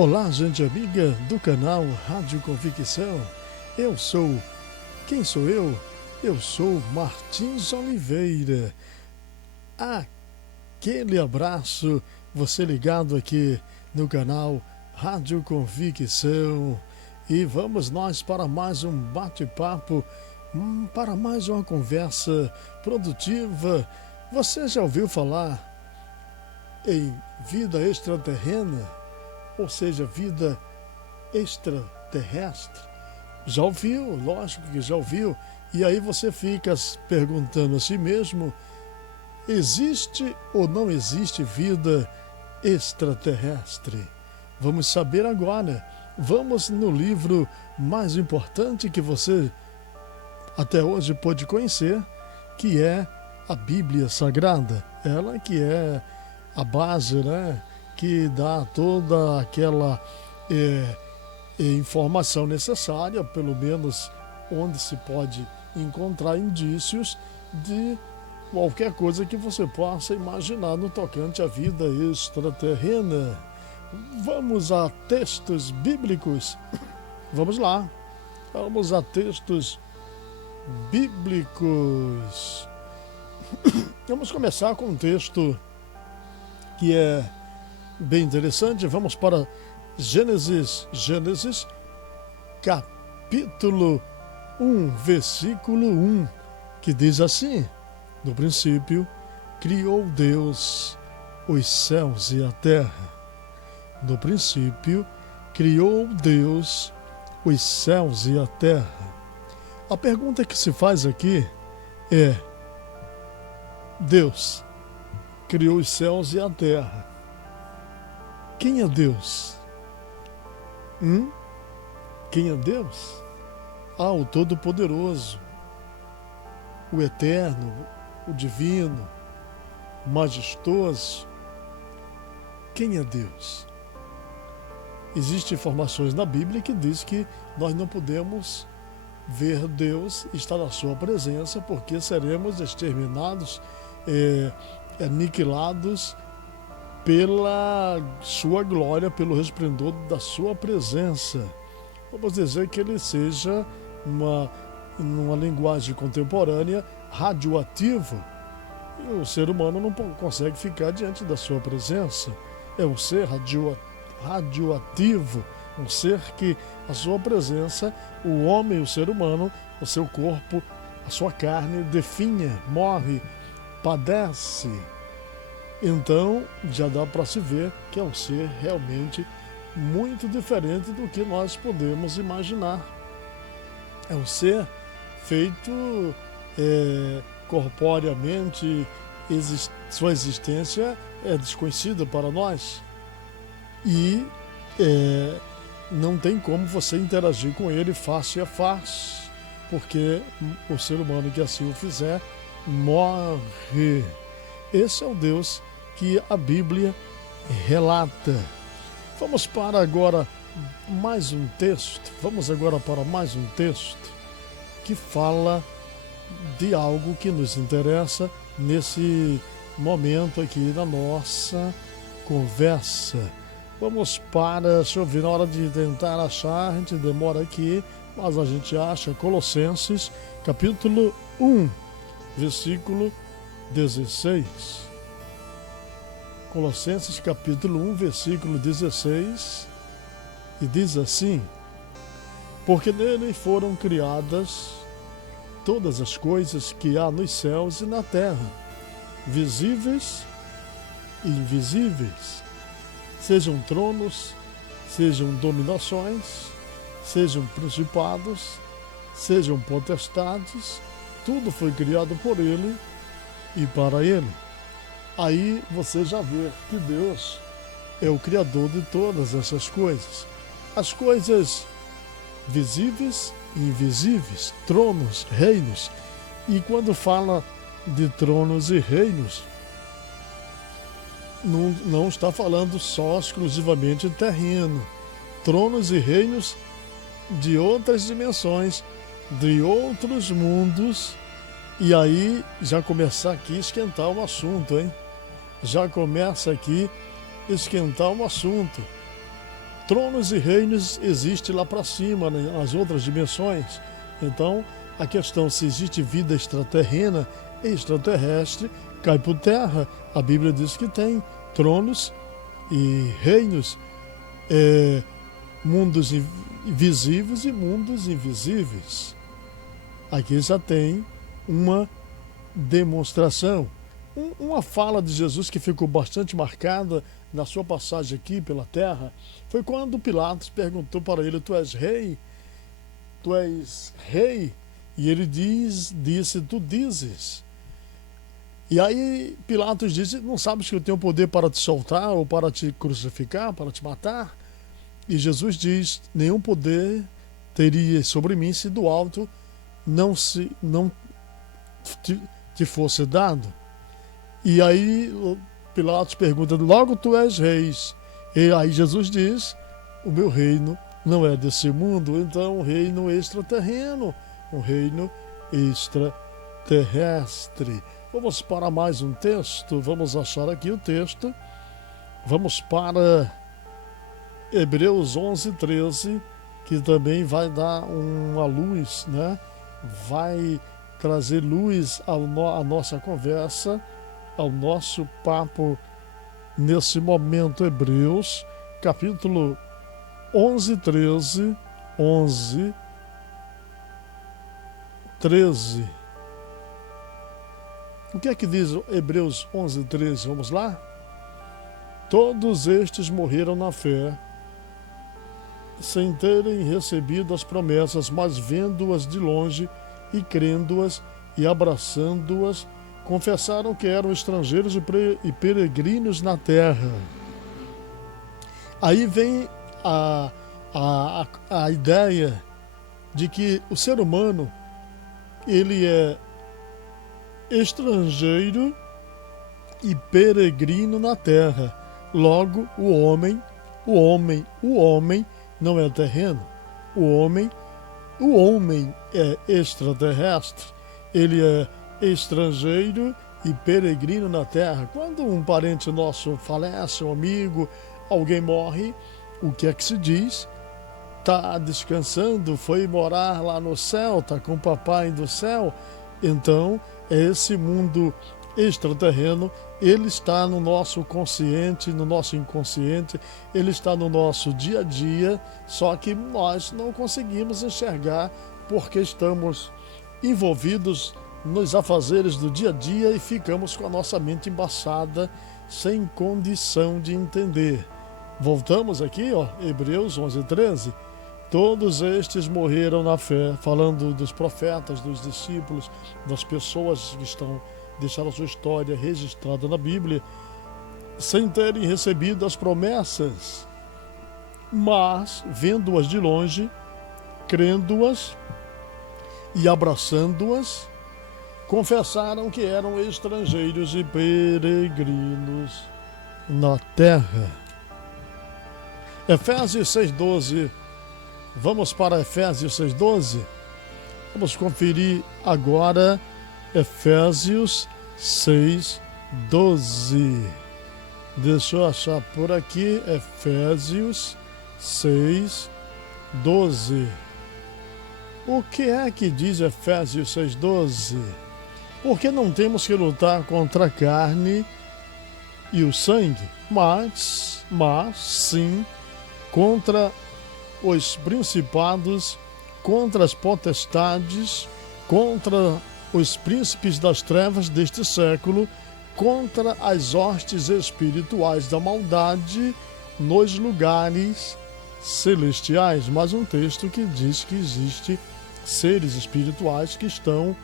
Olá, gente amiga do canal Rádio Convicção. Quem sou eu? Eu sou Martins Oliveira. Aquele abraço, você ligado aqui no canal Rádio Convicção. E vamos nós para mais um bate-papo, para mais uma conversa produtiva. Você já ouviu falar em vida extraterrena? Ou seja, vida extraterrestre? Já ouviu? Lógico que já ouviu. E aí você fica perguntando a si mesmo: existe ou não existe vida extraterrestre? Vamos saber agora. Vamos no livro mais importante que você até hoje pôde conhecer, que é a Bíblia Sagrada. Ela que é a base, né? Que dá toda aquela informação necessária, pelo menos onde se pode encontrar indícios de qualquer coisa que você possa imaginar no tocante à vida extraterrena. Vamos a textos bíblicos? Vamos lá. Vamos a textos bíblicos. Vamos começar com um texto que é bem interessante. Vamos para Gênesis capítulo 1, versículo 1, que diz assim: no princípio criou Deus os céus e a terra. No princípio criou Deus os céus e a terra. A pergunta que se faz aqui é: Deus criou os céus e a terra. Quem é Deus? Quem é Deus? O Todo-Poderoso, o Eterno, o Divino, o Majestoso. Quem é Deus? Existem informações na Bíblia que diz que nós não podemos ver Deus, estar na sua presença, porque seremos exterminados, aniquilados pela sua glória, pelo resplendor da sua presença. Vamos dizer que ele seja, numa linguagem contemporânea, radioativo. E o ser humano não consegue ficar diante da sua presença. É um ser radioativo, um ser que a sua presença, o homem, o ser humano, o seu corpo, a sua carne definha, morre, padece. Então já dá para se ver que é um ser realmente muito diferente do que nós podemos imaginar. É um ser feito corporeamente, sua existência é desconhecida para nós. E não tem como você interagir com ele face a face, porque o ser humano que assim o fizer morre. Esse é o Deus que a Bíblia relata. Vamos agora para mais um texto que fala de algo que nos interessa nesse momento aqui da nossa conversa. Vamos deixa eu ver, na hora de tentar achar, a gente demora aqui, mas a gente acha. Colossenses capítulo 1, versículo 16. Colossenses capítulo 1, versículo 16, e diz assim: porque nele foram criadas todas as coisas que há nos céus e na terra, visíveis e invisíveis, sejam tronos, sejam dominações, sejam principados, sejam potestades, tudo foi criado por ele e para ele. Aí você já vê que Deus é o Criador de todas essas coisas. As coisas visíveis e invisíveis, tronos, reinos. E quando fala de tronos e reinos, não está falando só exclusivamente terreno. Tronos e reinos de outras dimensões, de outros mundos. E aí já começa aqui a esquentar o assunto, hein? Já começa aqui a esquentar o assunto. tronos e reinos existem lá para cima, nas outras dimensões. Então, a questão se existe vida extraterrena, extraterrestre, cai por terra. A Bíblia diz que tem tronos e reinos, mundos visíveis e mundos invisíveis. Aqui já tem uma demonstração. Uma fala de Jesus que ficou bastante marcada na sua passagem aqui pela terra foi quando Pilatos perguntou para ele: tu és rei? Tu és rei? E ele disse: tu dizes. E aí Pilatos disse: não sabes que eu tenho poder para te soltar ou para te crucificar, para te matar? E Jesus diz: nenhum poder teria sobre mim se do alto não te fosse dado. E aí Pilatos pergunta: logo tu és rei? E aí Jesus diz: o meu reino não é desse mundo. Então, um reino extraterreno, um reino extraterrestre. Vamos para mais um texto, vamos achar aqui o texto. Vamos para Hebreus 11:13, que também vai dar uma luz, né? Vai trazer luz à nossa conversa, ao nosso papo nesse momento. Hebreus, capítulo 11:13, 11:13. O que é que diz Hebreus 11:13? Vamos lá? Todos estes morreram na fé, sem terem recebido as promessas, mas vendo-as de longe e crendo-as e abraçando-as, confessaram que eram estrangeiros e peregrinos na terra. Aí vem a ideia de que o ser humano, ele é estrangeiro e peregrino na terra. Logo, o homem não é terreno. O homem é extraterrestre. Ele é estrangeiro e peregrino na terra. Quando um parente nosso falece, um amigo, alguém morre, o que é que se diz? Está descansando, foi morar lá no céu, está com o papai do céu. Então, esse mundo extraterreno, ele está no nosso consciente, no nosso inconsciente, ele está no nosso dia a dia, só que nós não conseguimos enxergar porque estamos envolvidos nos afazeres do dia a dia e ficamos com a nossa mente embaçada, sem condição de entender. Voltamos aqui, Hebreus 11:13. Todos estes morreram na fé, falando dos profetas, dos discípulos, das pessoas que deixaram a sua história registrada na Bíblia, sem terem recebido as promessas, mas vendo-as de longe, crendo-as e abraçando-as, confessaram que eram estrangeiros e peregrinos na terra. Efésios 6:12. Vamos para Efésios 6:12. Vamos conferir agora Efésios 6:12. Deixa eu achar por aqui. Efésios 6:12. O que é que diz Efésios 6:12? Porque não temos que lutar contra a carne e o sangue, mas sim contra os principados, contra as potestades, contra os príncipes das trevas deste século, contra as hostes espirituais da maldade nos lugares celestiais. Mais um texto que diz que existe seres espirituais que estão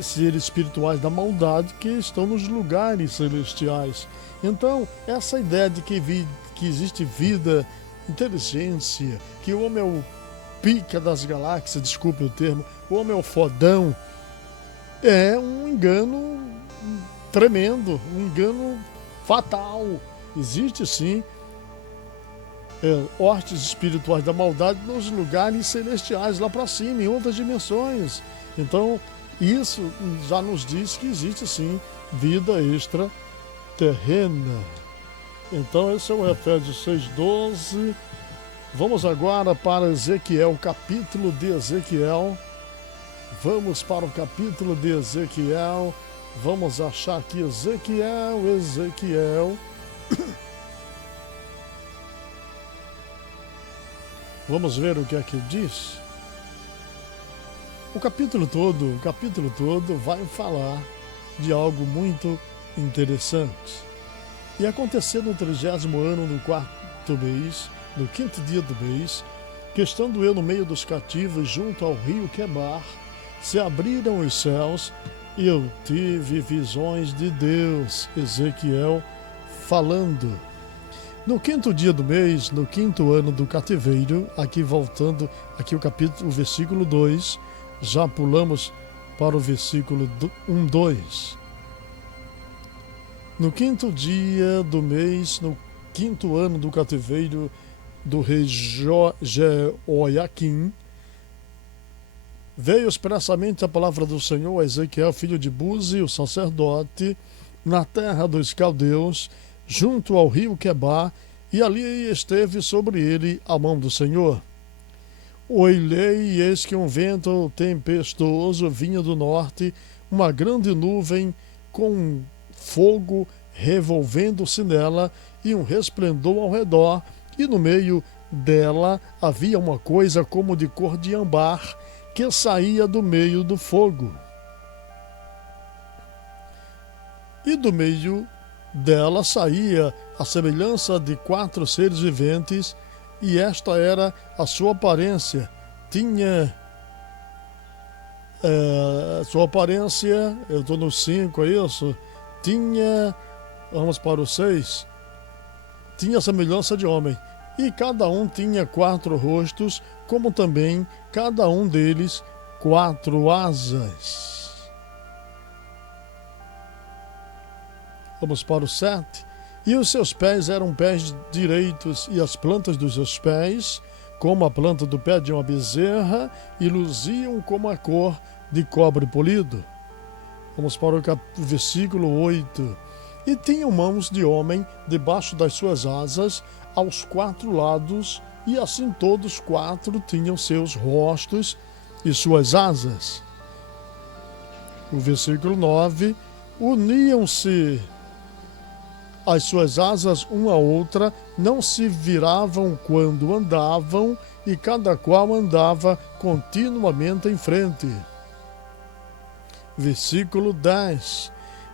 seres espirituais da maldade que estão nos lugares celestiais. Então, essa ideia de que existe vida, inteligência, que o homem é o pica das galáxias, desculpe o termo, o homem é o fodão, é um engano tremendo, um engano fatal. Existe sim hostes espirituais da maldade nos lugares celestiais, lá para cima, em outras dimensões. Então, isso já nos diz que existe sim vida extraterrena. Então esse é o Efésios 6:12. Vamos agora para Ezequiel, capítulo de Ezequiel. Vamos para o capítulo de Ezequiel. Vamos achar aqui Ezequiel. Vamos ver o que é que diz. O capítulo todo vai falar de algo muito interessante. E aconteceu no 30º ano, no 4º mês, no 5º dia do mês, que estando eu no meio dos cativos, junto ao rio Quebar, se abriram os céus e eu tive visões de Deus. Ezequiel falando. No 5º dia do mês, no 5º ano do cativeiro, aqui voltando, aqui o versículo 2, já pulamos para o versículo 2. No 5º dia do mês, no 5º ano do cativeiro do rei Jeoiaquim, veio expressamente a palavra do Senhor a Ezequiel, filho de Buzi, o sacerdote, na terra dos caldeus, junto ao rio Quebar, e ali esteve sobre ele a mão do Senhor. Olhei, e eis que um vento tempestuoso vinha do norte, uma grande nuvem com fogo revolvendo-se nela, e um resplendor ao redor, e no meio dela havia uma coisa como de cor de âmbar, que saía do meio do fogo. E do meio dela saía a semelhança de 4 seres viventes, e esta era a sua aparência. Tinha sua aparência, eu estou no 5, é isso? Vamos para o 6. Tinha a semelhança de homem, e cada um tinha 4 rostos, como também cada um deles 4 asas. Vamos para o 7. E os seus pés eram pés direitos, e as plantas dos seus pés, como a planta do pé de uma bezerra, e luziam como a cor de cobre polido. Vamos para o versículo 8. E tinham mãos de homem debaixo das suas asas, aos 4 lados, e assim todos 4 tinham seus rostos e suas asas. O versículo 9. Uniam-se as suas asas uma à outra, não se viravam quando andavam, e cada qual andava continuamente em frente. Versículo 10.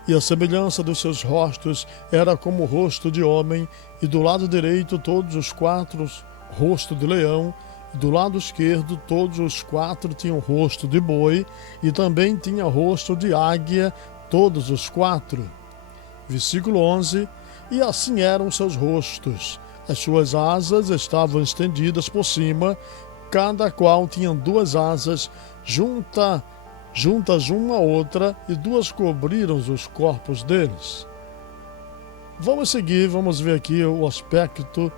E a semelhança dos seus rostos era como o rosto de homem, e do lado direito todos os 4 rosto de leão, e do lado esquerdo todos os 4 tinham rosto de boi, e também tinha rosto de águia, todos os 4. Versículo 11. E assim eram seus rostos. As suas asas estavam estendidas por cima, cada qual tinha 2 asas juntas uma à outra, e 2 cobriram os corpos deles. Vamos seguir, vamos ver aqui o aspecto.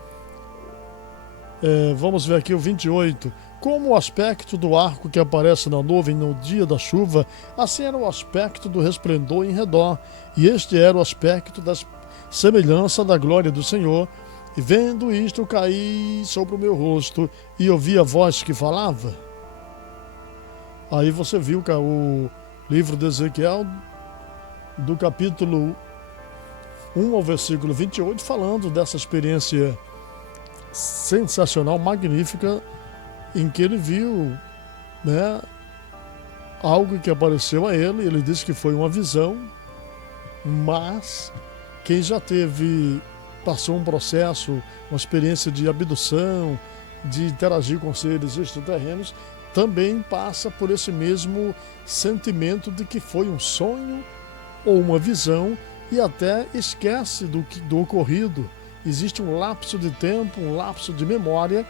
Vamos ver aqui o 28. Como o aspecto do arco que aparece na nuvem no dia da chuva, assim era o aspecto do resplendor em redor, e este era o aspecto da semelhança da glória do Senhor. E vendo isto, caí sobre o meu rosto, e ouvi a voz que falava. Aí você viu que o livro de Ezequiel, do capítulo 1 ao versículo 28, falando dessa experiência sensacional, magnífica, em que ele viu, algo que apareceu a ele. Ele disse que foi uma visão, mas quem já passou um processo, uma experiência de abdução, de interagir com seres extraterrenos, também passa por esse mesmo sentimento de que foi um sonho ou uma visão, e até esquece do ocorrido. Existe um lapso de tempo, um lapso de memória.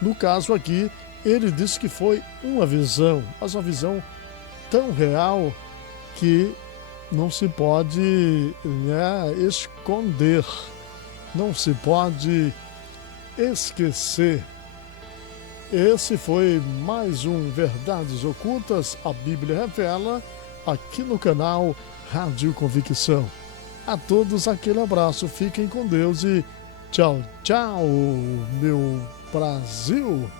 No caso aqui, ele disse que foi uma visão, mas uma visão tão real que não se pode esconder, não se pode esquecer. Esse foi mais um Verdades Ocultas, a Bíblia Revela, aqui no canal Rádio Convicção. A todos aquele abraço, fiquem com Deus e tchau, tchau, meu Brasil.